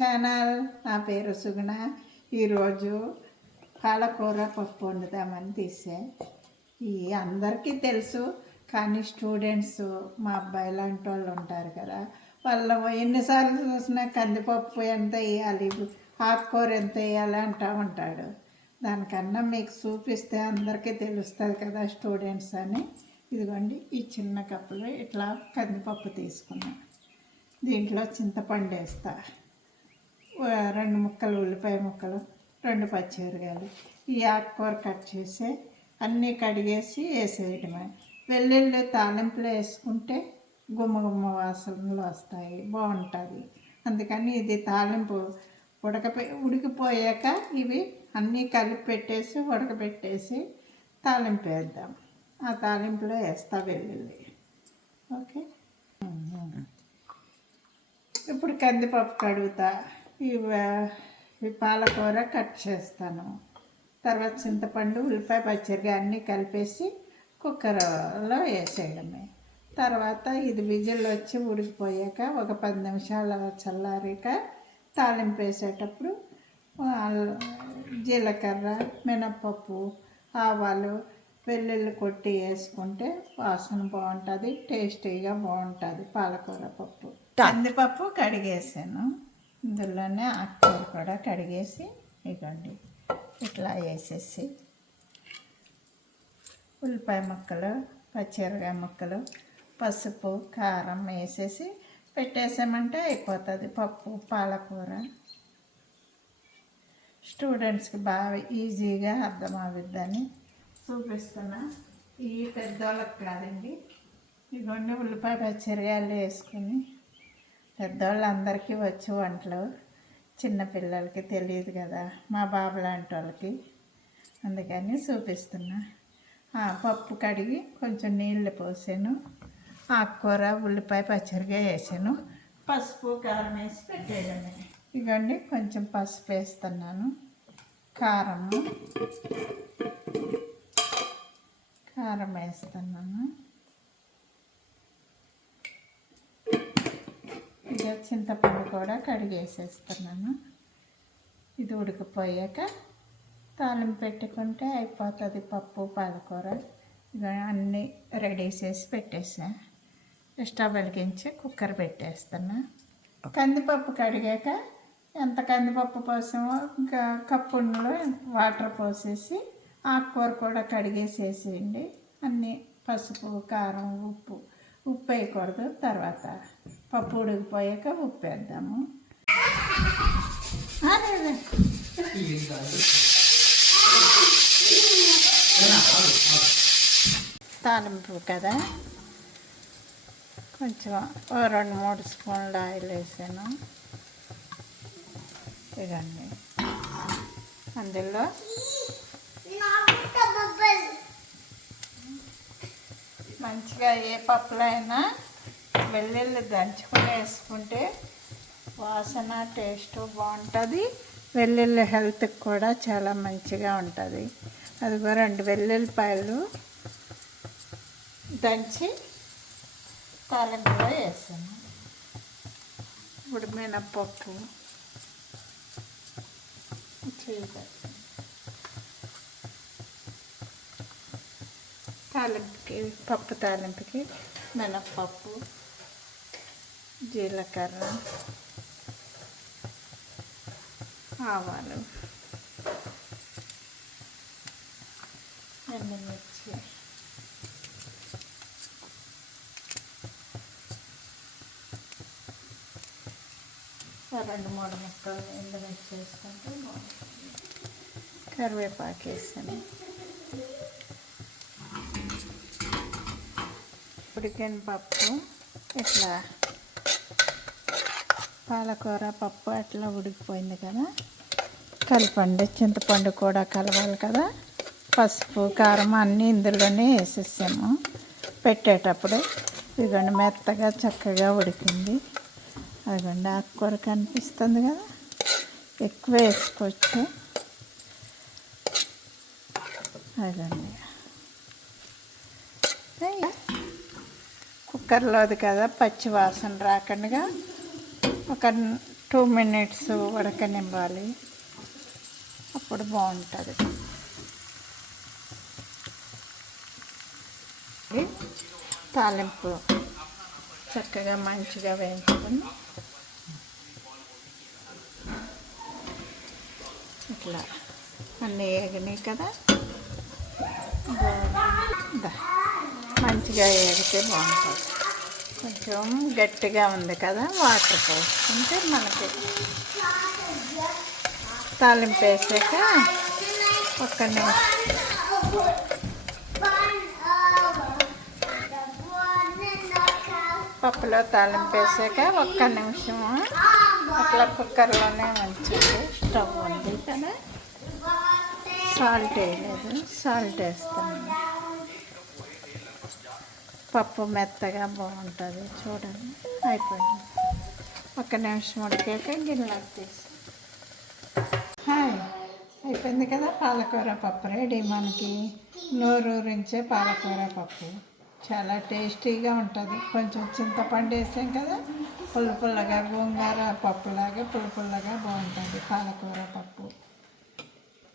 Channel. నా పేరు సుగుణ. ఈరోజు పాలకూర పప్పు వండుదామని తీసే. ఈ అందరికీ తెలుసు, కానీ స్టూడెంట్స్ మా అబ్బాయి లాంటి వాళ్ళు ఉంటారు కదా, వాళ్ళు ఎన్నిసార్లు చూసినా కందిపప్పు ఎంత వేయాలి, ఆకుకూర ఎంత వేయాలి అంటూ ఉంటాడు. దానికన్నా మీకు చూపిస్తే అందరికీ తెలుస్తుంది కదా స్టూడెంట్స్ అని. ఇదిగోండి, ఈ చిన్న కప్పులో ఇట్లా కందిపప్పు తీసుకున్నా. దీంట్లో చింతపండు వేస్తా, 2 ముక్కలు ఉల్లిపాయ ముక్కలు, 2 పచ్చిమిరకాయలు, ఈ ఆకుకూర కట్ చేసి అన్నీ కడిగేసి వేసేయడమే. వెల్లుల్లి తాలింపులో వేసుకుంటే గుమ్మ వాసనలు వస్తాయి, బాగుంటుంది. అందుకని ఇది తాలింపు ఉడికిపోయాక ఇవి అన్నీ కలిపి పెట్టేసి ఉడకబెట్టేసి తాలింపు వేద్దాం. ఆ తాలింపులో వేస్తా వెల్లుల్లి. ఓకే, ఇప్పుడు కందిపప్పు కడుగుతా. ఈ పాలకూర కట్ చేస్తాను. తర్వాత చింతపండు, ఉల్లిపాయ, పచ్చిమిరపకాయ అన్నీ కలిపేసి కుక్కర్లో వేసేయడమే. తర్వాత ఇది విజిల్ వచ్చి ఉడికిపోయాక ఒక 10 నిమిషాలు చల్లారాక తాలింపు వేసేటప్పుడు జీలకర్ర, మినప్పప్పు, ఆవాలు, వెల్లుల్లి కొట్టి వేసుకుంటే వాసన బాగుంటుంది, టేస్టీగా బాగుంటుంది పాలకూర పప్పు. కందిపప్పు కడిగేసాను, ఇందులోనే ఆకుకూర కూడా కడిగేసి ఇవ్వండి ఇట్లా వేసేసి ఉల్లిపాయ ముక్కలు, పచ్చిమిరపకాయ ముక్కలు, పసుపు, కారం వేసేసి పెట్టేసామంటే అయిపోతుంది పప్పు పాలకూర. స్టూడెంట్స్కి బాగా ఈజీగా అర్థమవుద్దని చూపిస్తున్నా. ఈ పెద్దవాళ్ళకి కాదండి. ఇవన్నీ ఉల్లిపాయ పచ్చిమిరపకాయలు వేసుకుని, పెద్దవాళ్ళందరికీ వచ్చు వంటలు, చిన్నపిల్లలకి తెలియదు కదా, మా బాబు లాంటి వాళ్ళకి, అందుకని చూపిస్తున్నా. పప్పు కడిగి కొంచెం నీళ్ళు పోసాను, ఆకుకూర, ఉల్లిపాయ, పచ్చిమిరపకాయ వేసాను, పసుపు, కారం వేసి పెట్టేయడమే. ఇవన్నీ కొంచెం పసుపు వేస్తున్నాను, కారం వేస్తున్నాను. ఇక చింతపండు కూడా కడిగేసేస్తున్నాను. ఇది ఉడికిపోయాక తాలింపు పెట్టుకుంటే అయిపోతుంది పప్పు పాలకూర. ఇక అన్నీ రెడీ చేసి పెట్టేసా. స్టవ్ వెలిగించి కుక్కర్ పెట్టేస్తున్నా. కందిపప్పు కడిగాక ఎంత కందిపప్పు పోసామో ఇంకా కప్పులో వాటర్ పోసేసి ఆకుకూర కూడా కడిగేసేసేయండి. అన్నీ పసుపు, కారం, ఉప్పు వేయకూడదు. తర్వాత పప్పు ఉడికిపోయాక ఉప్పు వేద్దాము. తాలింపు కదా, కొంచెం 2-3 స్పూన్ల ఆయిల్ వేసాను. ఇదండి, అందులో మంచిగా ఏ పప్పులో అయినా వెల్లుల్లి దంచుకొని వేసుకుంటే వాసన టేస్ట్ బాగుంటుంది. వెల్లుల్లి హెల్త్కి కూడా చాలా మంచిగా ఉంటుంది. అదిగో 2 వెల్లుల్లిపాయలు దంచి తాలింపులో వేసాను. ఇప్పుడు మినప్పప్పు, తాలింపుకి, పప్పు తాలింపుకి మినప్పప్పు, జీలకర్ర, ఆవాలు, ఎండుమిర్చి, ఒక 2-3 ముక్కలు ఎండుమిర్చి వేసుకుంటే బాగుంటుంది. కరివేపాకు వేసాను. ఉడికిన పప్పు ఇట్లా పాలకూర పప్పు అట్లా ఉడికిపోయింది కదా, కలపండి. చింతపండు కూడా కలవాలి కదా. పసుపు, కారం అన్నీ ఇందులోనే వేసేసాము పెట్టేటప్పుడు. ఇదిగోండి మెత్తగా చక్కగా ఉడికింది. అదిగోండి ఆకుకూర కనిపిస్తుంది కదా, ఎక్కువ వేసుకోవచ్చు. అదండి, కుక్కర్లోది కదా, పచ్చి వాసన రాకుండా ఒక 2 మినిట్స్ ఉడకనివ్వాలి, అప్పుడు బాగుంటుంది. తాలింపు చక్కగా మంచిగా వేయించుకొని ఇట్లా అన్నీ వేగినాయి కదా, మంచిగా వేగితే బాగుంటుంది. కొంచెం గట్టిగా ఉంది కదా, వాటర్ పోసుకుంటే మనకి తాలింపు వేసాక ఒక్క నిమిషం పప్పులో తాలింపు వేసాక ఒక్క నిమిషం అట్లా కుక్కర్లోనే ఉంచండి. స్టవ్ ఉంది కదా, సాల్ట్ వేయలేదు, సాల్ట్ వేస్తాను. పప్పు మెత్తగా బాగుంటుంది. చూడండి, అయిపోయింది. ఒక్క నిమిషం ఉడికాక గిన్నెలోకి తీసి అయిపోయింది కదా. పాలకూర పప్పు రెడీ. మనకి నోరూరించే పాలకూర పప్పు చాలా టేస్టీగా ఉంటుంది. కొంచెం చింతపండు వేసాం కదా, పుల్ల పుల్లగా గోంగూర పప్పులాగా పుల్ల పుల్లగా బాగుంటుంది పాలకూర పప్పు.